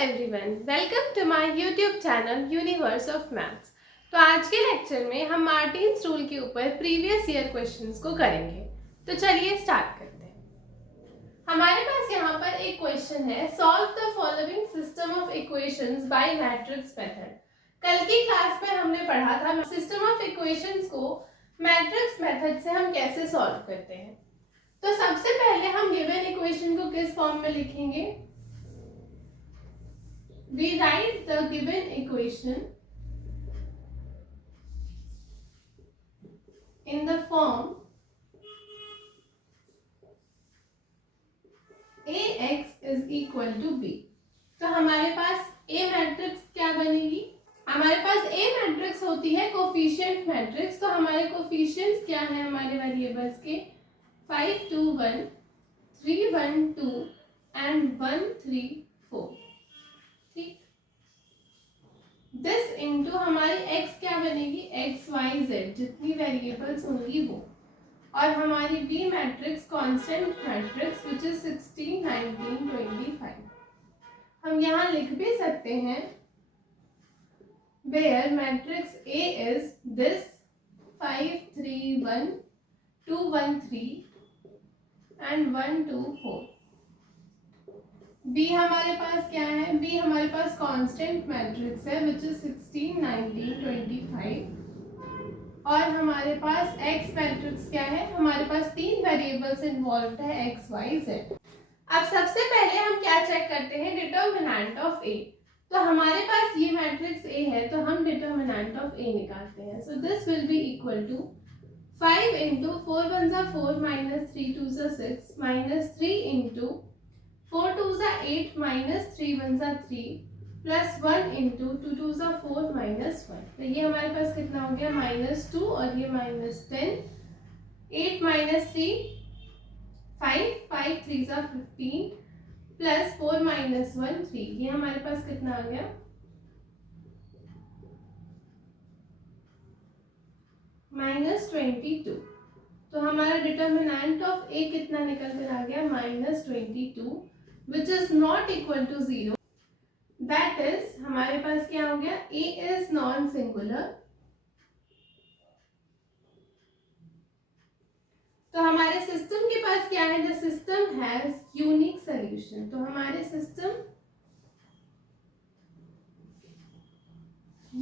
Everyone, welcome to my YouTube channel universe of maths. तो आज के लेक्चर में हम मार्टिन्स रूल के ऊपर प्रीवियस ईयर क्वेश्चंस को करेंगे। तो चलिए स्टार्ट करते हैं। हमारे पास यहाँ पर एक क्वेश्चन है, solve the following system of equations bye matrix method. कल की क्लास में हमने पढ़ा था सिस्टम ऑफ इक्वेशंस को मैट्रिक्स मेथड से हम कैसे सॉल्व करते हैं। तो सबसे पहले हम गिवन इक्वेशन को किस फॉर्म में लिखेंगे? We write the given equation in the form AX is equal to B। तो हमारे पास A मैट्रिक्स क्या बनेगी? हमारे पास A मैट्रिक्स होती है कोफिशिएंट मैट्रिक्स। तो हमारे कोफिशिएंट्स क्या है हमारे वेरिएबल्स के? 5 2 1, 3 1 2 एंड 1 3 4। ठीक, दिस इंटू हमारी x क्या बनेगी? एक्स वाई जेड, जितनी वेरिएबल्स होंगी वो, और हमारी B matrix constant matrix which is 16 19 25। हम यहाँ लिख भी सकते हैं where matrix A is this 5 3 1 2 1 3 and 1 2 4। B हमारे पास क्या है? B हमारे पास कांस्टेंट मैट्रिक्स है विच इज 16 19 25। और हमारे पास X मैट्रिक्स क्या है? हमारे पास तीन वेरिएबल्स इन्वॉल्व है, X Y Z। अब सबसे पहले हम क्या चेक करते हैं? Determinant of A। तो हमारे पास ये मैट्रिक्स A है, तो हम डिटर्मिनेंट ऑफ A निकालते हैं। So this will be equal to 5 into 4 1 4 minus 3 2 6 minus 3 into 4 2 8 minus 3 1 3 plus 1 into 2 2 4 minus 1। तो ये हमारे पास कितना हो गया? -2 और ये -10। 8 माइनस 3 5 5 3 15 प्लस 4 माइनस 1 3। ये हमारे पास कितना आ गया? -22। तो हमारा डिटर्मिनेंट ऑफ A कितना निकल कर आ गया? -22 which is not equal to 0। that is हमारे पास क्या हो गया? A is non singular। तो हमारे सिस्टम के पास क्या है? the system has unique solution। तो हमारे सिस्टम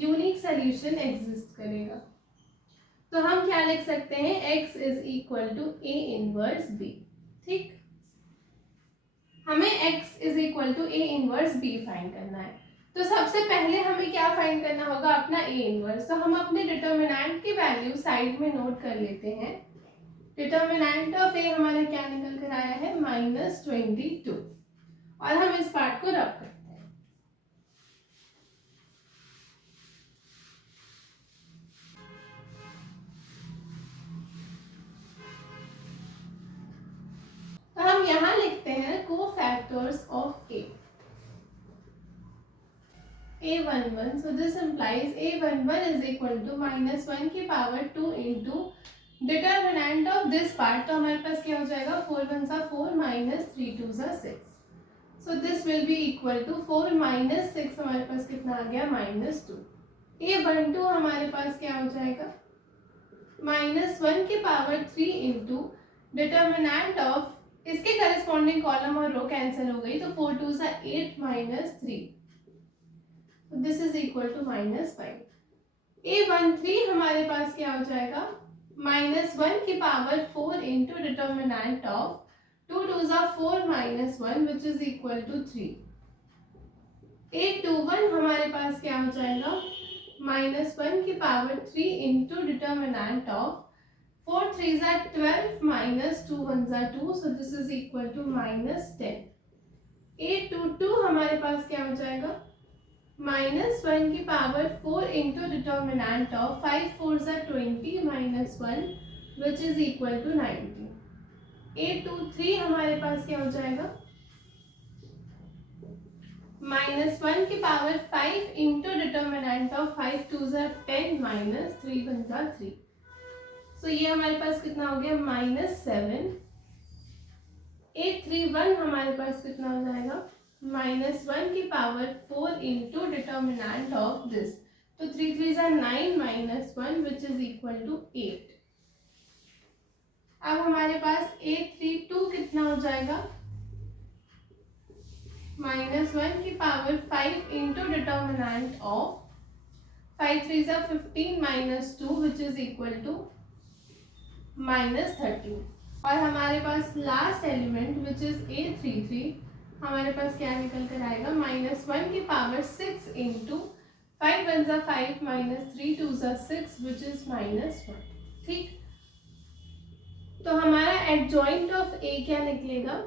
यूनिक सोल्यूशन एग्जिस्ट करेगा। तो हम क्या लिख सकते हैं? x is equal to A inverse B। ठीक, हमें x is equal to A inverse B find करना है। तो सबसे पहले हमें क्या फाइंड करना होगा? अपना A इनवर्स। तो हम अपने डिटर्मिनेंट की वैल्यू साइड में नोट कर लेते हैं। डिटर्मिनेंट ऑफ A हमारा क्या निकल कर आया है? -22। और हम इस पार्ट को रब करते हैं। तो हम यहां लिखते हैं cofactors of A। A11, so this implies A11 is equal to -1 की power 2 into determinant of this part. तो हमारे पास क्या हो जाएगा? 4 1 4 minus 3 2 6। So this will be equal to 4 minus 6 हमारे पास कितना आ गया? -2। A12 हमारे पास क्या हो जाएगा? -1 की पावर 3 इंटू डिटर्मिनेंट ऑफ, इसके करस्पॉन्डिंग कॉलम और रो कैंसिल हो गई, तो 4 2 8 minus 3। This is equal to -5। A13 हमारे पास क्या हो जाएगा? -1 की power 4 into determinant of 2 2 4 minus 1 which is equal to 3। A21 हमारे पास क्या हो जाएगा? -1 की power 3 into determinant of 4 3 12 minus 2 1 2, so this is equal to -10। A22 हमारे पास क्या हो जाएगा? -1 की power 4 into determinant of 5 4 20 minus 1 which is equal to 19। A23 हमारे पास क्या हो जाएगा? -1 की power 5 into determinant of 5 2 10 minus 3 1 3। So ये हमारे पास कितना हो गया? -7। A31 हमारे पास कितना हो जाएगा? -1 की power 4 into determinant of this. तो 3 3 9 -1 विच इज इक्वल टू 8। अब हमारे पास 832 कितना हो जाएगा, -1 की power 5 into determinant of 5 3 15 -2 which is equal to -13। और हमारे पास last element which is A33, हमारे पास क्या निकल कर आएगा, -1 की पावर 6 इंटू 5 1 5 -3 2 6 विच इज -1। ठीक, तो हमारा एडजॉइंट ऑफ ए क्या निकलेगा,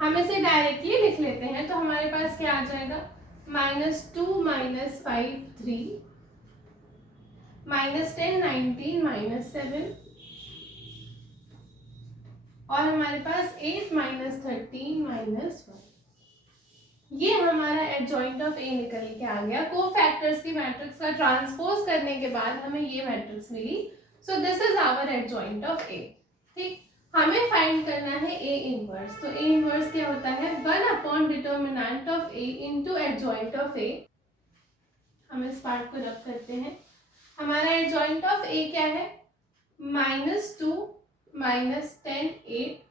हम इसे डायरेक्टली लिख लेते हैं। तो हमारे पास क्या आ जाएगा, -2 -5 3 -10 19 -7 और हमारे पास 8 -13 -1। ये हमारा एडजॉइंट ऑफ ए निकल के आ गया। कोफैक्टर्स की मैट्रिक्स का ट्रांसपोज करने के बाद हमें ये मैट्रिक्स मिली। So this is our adjoint of A. ठीक, हमें फाइंड करना है ए इनवर्स। तो ए इनवर्स क्या होता है, 1 upon determinant of A into adjoint of A. हम इस पार्ट को रब करते हैं। हमारा एडजॉइंट ऑफ ए क्या है, -2 -10 8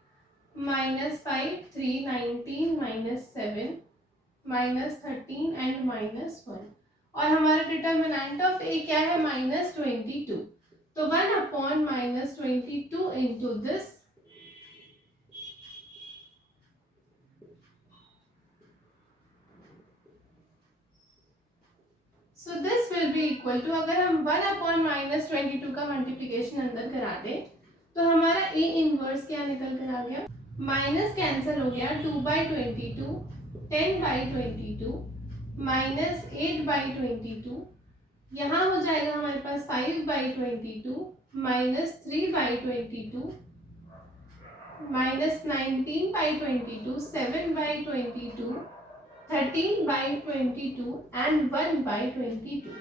-5 3 19 -7 -13 एंड -1। और हमारा डिटर्मिनेंट ऑफ ए क्या है, -22। तो 1 upon -22 into this. So this will be equal to, अगर हम 1 अपॉन -22 का मल्टीप्लीकेशन अंदर करा दें तो हमारा ए इनवर्स क्या निकल कर आ गया, माइनस कैंसिल हो गया, 2/22 10/22 -8/22। यहाँ हो जाएगा हमारे पास 5/22 -3/22 -19/22 7/22 13/22 एंड 1/22।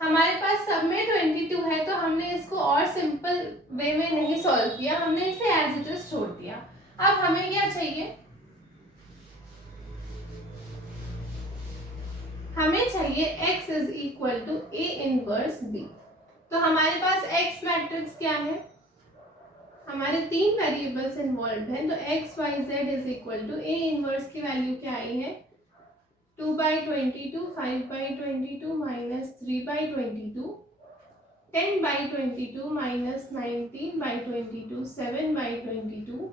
हमारे पास सब में 22 है, तो हमने इसको और सिंपल वे में नहीं सॉल्व किया, हमने इसे एज इट इज छोड़ दिया। अब हमें क्या चाहिए, हमें चाहिए x is equal to A inverse b। तो हमारे पास x मैट्रिक्स क्या है, हमारे 3 वेरिएबल्स इन्वॉल्व हैं। तो x y z is equal to A inverse की वैल्यू क्या आई है, 2/22 5/22 -3/22 10/22 -19/22 7/22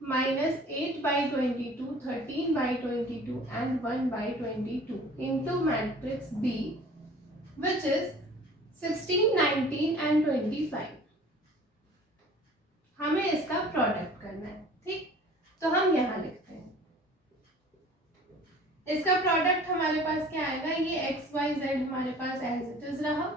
-8/22 13/22 and 1/22 into matrix B, which is 16 19 and 25। हमें इसका प्रोडक्ट करना है। ठीक, तो हम यहाँ लिखते हैं, इसका प्रोडक्ट हमारे पास क्या आएगा, ये एक्स वाई जेड हमारे पास एज इट इज रहा।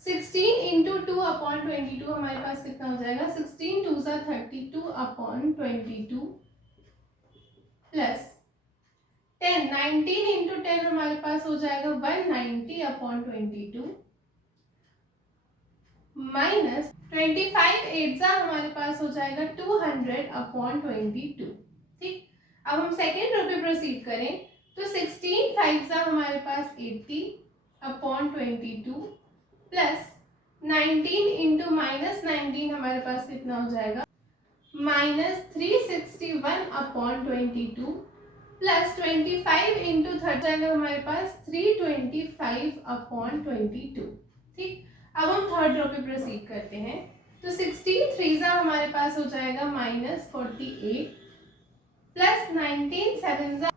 16 इंटू 2 अपॉन 22 हमारे पास कितना हो जाएगा, 16 2 32 अपॉन 22 प्लस 10 19 इंटू 10 हमारे पास हो जाएगा 190 अपॉन 22 माइनस 25 8 हमारे पास हो जाएगा 200 अपॉन 22। ठीक, अब हम सेकेंड रो पे प्रोसीड करें तो 16 5 हमारे पास 80 अपॉन 22 प्लस 19 इंटू -19 हमारे पास कितना हो जाएगा, -361 अपॉन 22 प्लस 25 इंटू 30 हमारे पास 325 अपॉन 22। ठीक, अब हम थर्ड रो पे प्रोसीड करते हैं तो 16 3 हमारे पास हो जाएगा -48 प्लस 19 7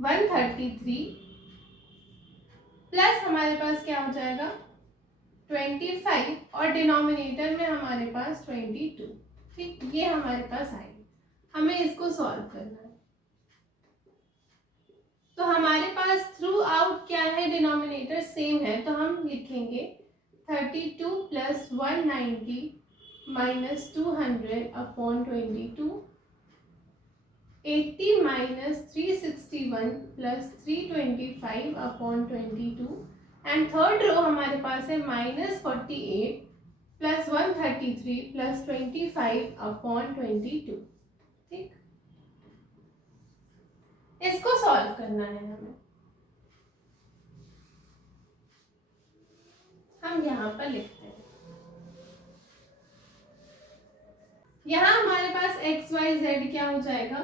133 प्लस हमारे पास क्या हो जाएगा 25 और डिनोमिनेटर में हमारे पास 22। ठीक, ये हमारे पास आएगी, हमें इसको सॉल्व करना है। तो हमारे पास थ्रू आउट क्या है, डिनोमिनेटर सेम है, तो हम लिखेंगे 32 plus 190 minus 200 upon 22 80 minus 361 plus 325 upon 22 and third row हमारे पास है -48 प्लस 133 प्लस 25 अपॉन 22। ठीक, इसको सॉल्व करना है हमें। हम यहाँ पर लिखते हैं, यहाँ हमारे पास एक्स वाई जेड क्या हो जाएगा,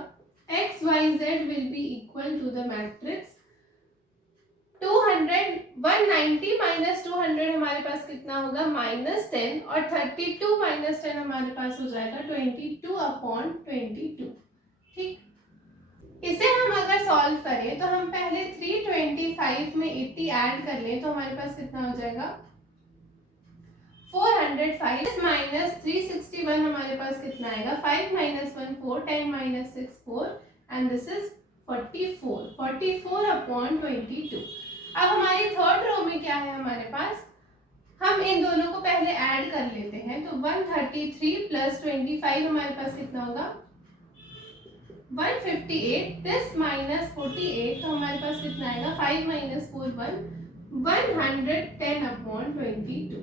x y z will be equal to the matrix 200 190 minus 200 हमारे पास कितना होगा -10 और 32 माइनस 10 हमारे पास हो जाएगा 22/22। ठीक, इसे हम अगर सॉल्व करें तो हम पहले 325 में 80 ऐड कर लें तो हमारे पास कितना हो जाएगा 405 माइनस 361 हमारे पास कितना आएगा 5 minus 1 4 10 minus 6 4 and this is 44/22। अब हमारी थर्ड रो में क्या है हमारे पास, हम इन दोनों को पहले ऐड कर लेते हैं तो 133 प्लस 25 हमारे पास कितना होगा 158, दिस माइनस 48 तो हमारे पास कितना आएगा 5 माइनस 4 1 110/22।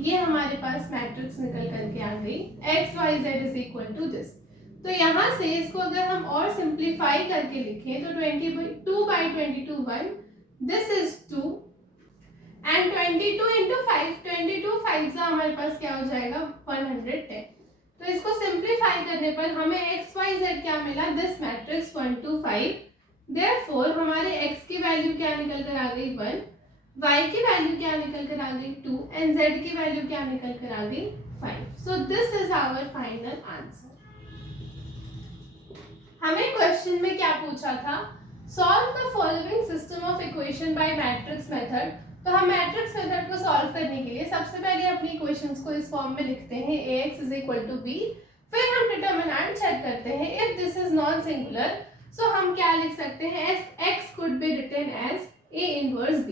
ये हमारे पास मैट्रिक्स निकल करके आ गई x y z is equal to this. तो यहाँ से इसको अगर हम और सिंप्लीफाई करके लिखें तो 22/22 1, दिस इज 2 एंड 22 into 5 22 5 हमारे पास क्या हो जाएगा 110। तो इसको सिंप्लीफाई करने पर हमें एक्स वाई जेड क्या मिला, दिस मैट्रिक्स 1 2 5। देयरफॉर हमारे एक्स की वैल्यू क्या निकल कर आ गई 1, y की वैल्यू क्या निकल कर आ गई 2 एंड z की वैल्यू क्या निकल कर आ गई 5। So this is our final answer. हमें क्वेश्चन में क्या पूछा था, solve the following system of equation by matrix method. तो हम मैट्रिक्स मेथड को सॉल्व करने के लिए सबसे पहले अपनी इक्वेशंस को इस फॉर्म में लिखते हैं ax = b, फिर हम डिटरमिनेंट चेक करते हैं if this is non singular सो हम क्या लिख सकते हैं x could be written as a inverse b।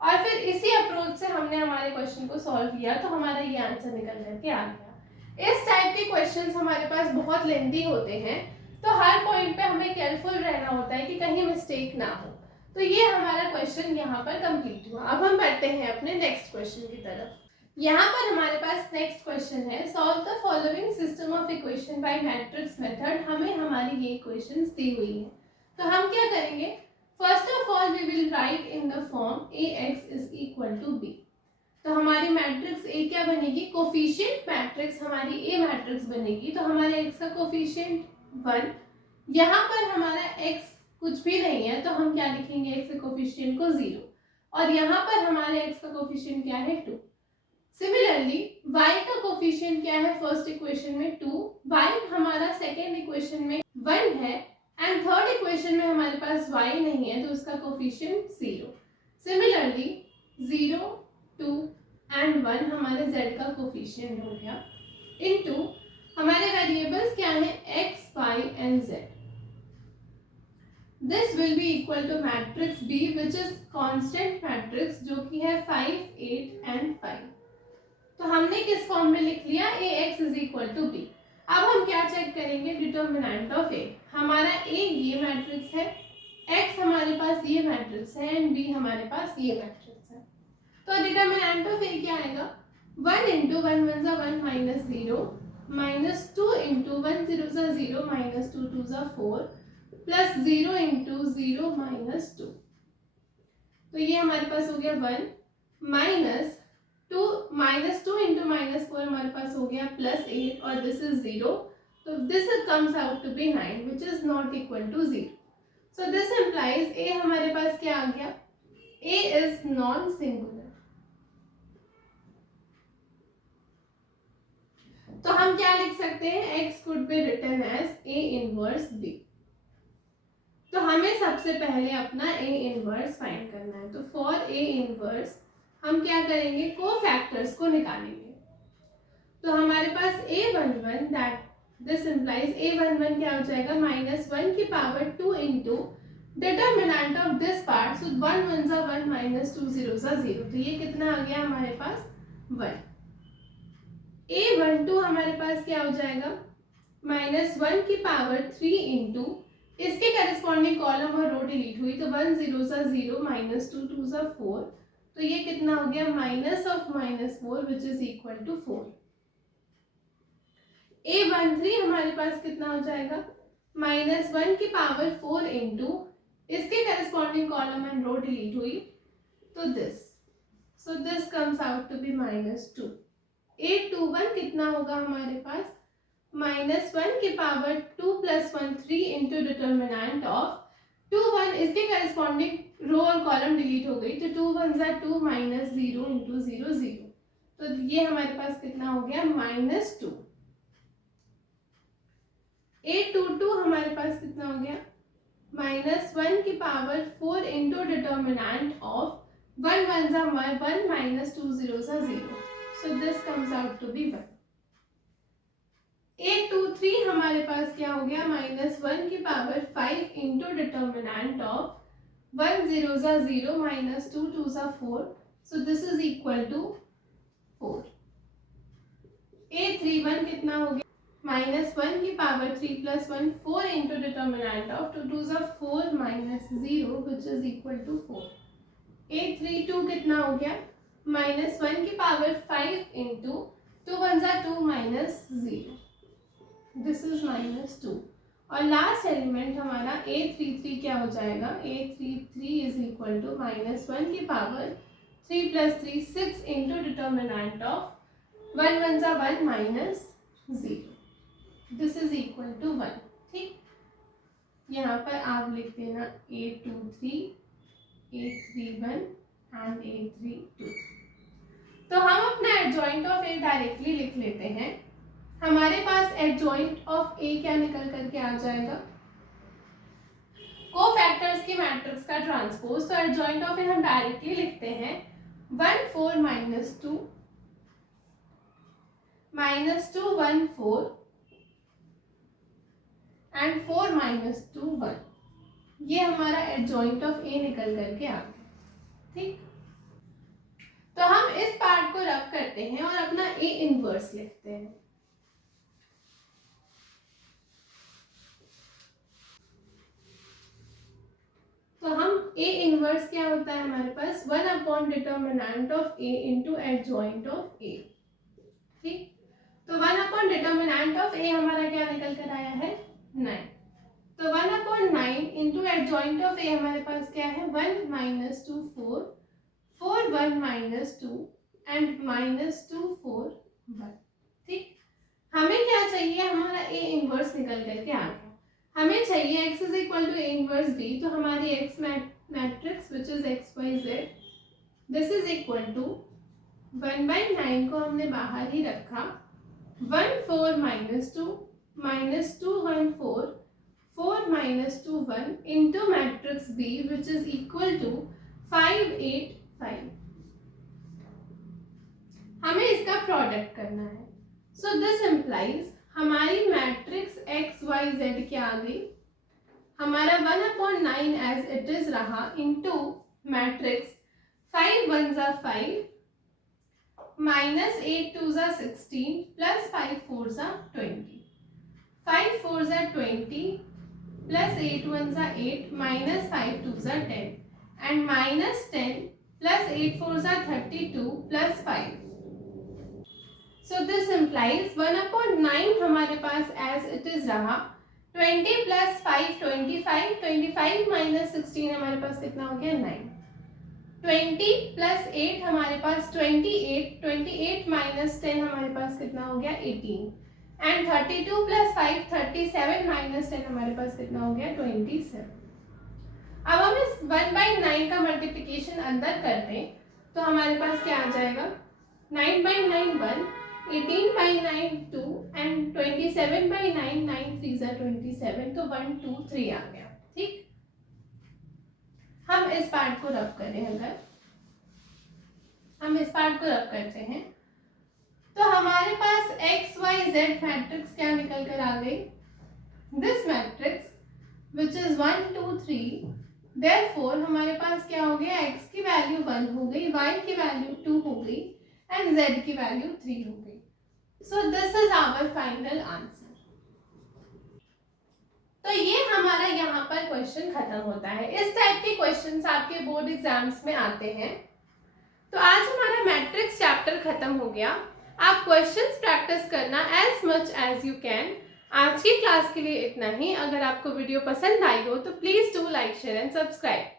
और फिर इसी अप्रोच से हमने हमारे क्वेश्चन को सॉल्व किया तो हमारा ये आंसर निकल करके आ गया। इस टाइप के क्वेश्चंस हमारे पास बहुत लेंथी होते हैं तो हर पॉइंट पे हमें केयरफुल रहना होता है कि कहीं मिस्टेक ना हो। तो ये हमारा क्वेश्चन यहाँ पर कंप्लीट हुआ। अब हम बढ़ते हैं अपने नेक्स्ट क्वेश्चन की तरफ। यहाँ पर हमारे पास नेक्स्ट क्वेश्चन है, solve the following system of equation by matrix method. हमें हमारी ये इक्वेशंस दी हुई है तो हम क्या करेंगे, first of all we will write in the form ax = b। तो हमारी मैट्रिक्स A क्या बनेगी, कोफिशिएंट मैट्रिक्स हमारी A मैट्रिक्स बनेगी। तो हमारे x का कोफिशिएंट 1, यहाँ पर हमारा x कुछ भी नहीं है तो हम क्या लिखेंगे x के कोफिशिएंट को 0 और यहाँ पर हमारे x का कोफिशिएंट क्या है 2। सिमिलरली y का कोफिशिएंट क्या है फर्स्ट इक्वेशन में 2, y हमारा सेकेंड इक्वेशन में 1 है एंड थर्ड इक्वेशन में हमारे पास y नहीं है तो उसका कोफिशिएंट 0। सिमिलरली 0 2 एंड 1 हमारे z का कोफिशिएंट हो गया इनटू हमारे वेरिएबल्स क्या हैं x y and z। This will be equal to matrix B which is constant matrix जो कि है 5 8 एंड 5। तो हमने किस फॉर्म में लिख लिया ax = b। अब हम क्या चेक करेंगे, डिटरमिनेंट ऑफ a। हमारा a ये मैट्रिक्स है, x हमारे पास ये मैट्रिक्स है एंड b हमारे पास ये मैट्रिक्स है। तो डिटरमिनेंट ऑफ a क्या आएगा 1 × 1 1 -0 -2 × 1 0 0 -2 2 4 प्लस 0 × 0 -2। तो ये हमारे पास हो गया 1 -2 × -4 हमारे पास हो गया +8 और दिस इज 0। तो this comes out to be 9 which is not equal to 0। So this implies a हमारे पास क्या आ गया, a इज नॉन सिंगुलर। तो हम क्या लिख सकते हैं, x could be written as a inverse b। तो हमें सबसे पहले अपना a इनवर्स फाइंड करना है। तो फॉर a इनवर्स हम क्या करेंगे, कोफैक्टर्स को निकालेंगे। तो हमारे पास a11 that this implies a11 क्या हो जाएगा -1/2 into determinant of this part. सो 1 1 * 1 -2 0 0। तो ये कितना आ गया हमारे पास 1। a12 हमारे पास क्या हो जाएगा -1/3 इंटू इसके करस्पॉन्डिंग कॉलम और रो डिलीट हुई तो 1 0 0 -2 2 4। तो ये कितना हो गया -4 विच इज इक्वल टू 4। a13 हमारे पास कितना हो जाएगा -1 की पावर 4 इंटू इसके corresponding column and row delete हुई तो this, so this comes out to be -2। 821 कितना होगा हमारे पास, -1 की पावर 2 + 1 3 इंटू डिटर्मिनेंट ऑफ 2 1, इसके करस्पॉन्डिंग रो और कॉलम डिलीट हो गई तो 2 1 ज़ा 2 -0 इंटू 0 0, तो ये हमारे पास कितना हो गया -2। 822 हमारे पास कितना हो गया, -1 की पावर 4 इंटू डिटर्मिनेंट ऑफ 1 1 ज़ा 1 -2 0 ज़ा 0, so this comes out to be 1। 823 हमारे पास क्या हो गया, -1 की पावर 5 इंटू डिटर्मिनेंट ऑफ 1 0 ज़ा 0 -2 2 ज़ा 4, so this is equal to 4। 831 कितना हो गया, -1 की पावर 3 + 1 4 इंटू डिटर्मिनेंट ऑफ 2 2 ज़ा 4 -0 विच इज इक्वल टू 4। 832 कितना हो गया, -1 की पावर 5 इंटू 2 1 ज़ा 2 -0, दिस इज -2। और लास्ट एलिमेंट हमारा 833 क्या हो जाएगा, 833 इज इक्वल टू -1 की पावर 3 + 3 6 इंटू डिटर्मिनेंट ऑफ 1 1 ज़ा 1 -0, दिस इज इक्वल टू 1। ठीक, यहाँ पर आप लिख देना 823 831 एंड 832। तो हम अपना एडजॉइंट ऑफ ए डायरेक्टली लिख लेते हैं। हमारे पास एडजॉइंट ऑफ ए क्या निकल करके आ जाएगा, कोफैक्टर्स की मैट्रिक्स का ट्रांसपोज। तो एडजॉइंट ऑफ ए हम डायरेक्टली लिखते हैं 1 4 -2 -2 1 4 एंड 4 -2 1, ये हमारा एडजॉइंट ऑफ ए निकल करके आ गया। ठीक, तो हम इस पार्ट को रब करते हैं और अपना ए इनवर्स लिखते हैं। तो हम ए इनवर्स क्या होता है हमारे पास, 1 upon determinant of A into adjoint of A. ठीक, तो 1 अपॉन डिटर्मिनेंट ऑफ ए हमारा क्या निकल कर आया है, 9। तो 1 अपॉन 9 इंटू एडजॉइंट ऑफ ए हमारे पास क्या है, 1 -2 4 4 1 -2 एंड -2 4 1। ठीक, हमें क्या चाहिए, हमारा ए इनवर्स निकल करके आ गया। हमें चाहिए x is equal to A inverse b, तो हमारी x matrix which is x y z, this is equal to 1/9 को हमने बाहर ही रखा, 1 4 -2 -2 1 4 4 -2 1 into matrix b which is equal to 5 8 5। हमें इसका प्रोडक्ट करना है, सो दिस इम्प्लाइज हमारी मैट्रिक्स x y z क्या आ गई, हमारा 1/9 एज इट इज रहा इंटू मैट्रिक्स 5 1 ज़ा 5 -8 2 ज़ा 16 प्लस 5 4 ज़ा 20, 5 4 ज़ा 20 प्लस 8 1 ज़ा 8 -5 2 ज़ा 10 एंड -10 प्लस 8 4 ज़ा 32 प्लस 5। So this implies 1/9 हमारे पास as it is रहा, 20 प्लस 5 25 25 माइनस 16 हमारे पास कितना हो गया 9, 20 प्लस 8 हमारे पास 28 28 माइनस 10 हमारे पास कितना हो गया 18 एंड 32 प्लस 5 37 माइनस 10 हमारे पास कितना हो गया 27। अब हम इस 1/9 का मल्टीप्लिकेशन अंदर कर दें तो हमारे पास क्या आ जाएगा, 9/9 1, 18/9 2 एंड 27/9 9 3 ज़ा 27, तो 1 2 3 आ गया। ठीक, हम इस पार्ट को रब करें, अगर हम इस पार्ट को रब करते हैं तो हमारे पास x y z मैट्रिक्स क्या निकल कर आ गई, this matrix which is 1 2 3, therefore हमारे पास क्या हो गया, x की वैल्यू 1 हो गई, y की वैल्यू 2 हो गई एंड z की वैल्यू 3 हो गई। So this is our final answer. तो ये हमारा यहाँ पर क्वेश्चन खत्म होता है। इस टाइप के क्वेश्चंस आपके बोर्ड एग्जाम्स में आते हैं। तो आज हमारा मैट्रिक्स चैप्टर खत्म हो गया। आप क्वेश्चंस प्रैक्टिस करना as much as you can. आज की क्लास के लिए इतना ही। अगर आपको वीडियो पसंद आई हो तो please do like share and subscribe.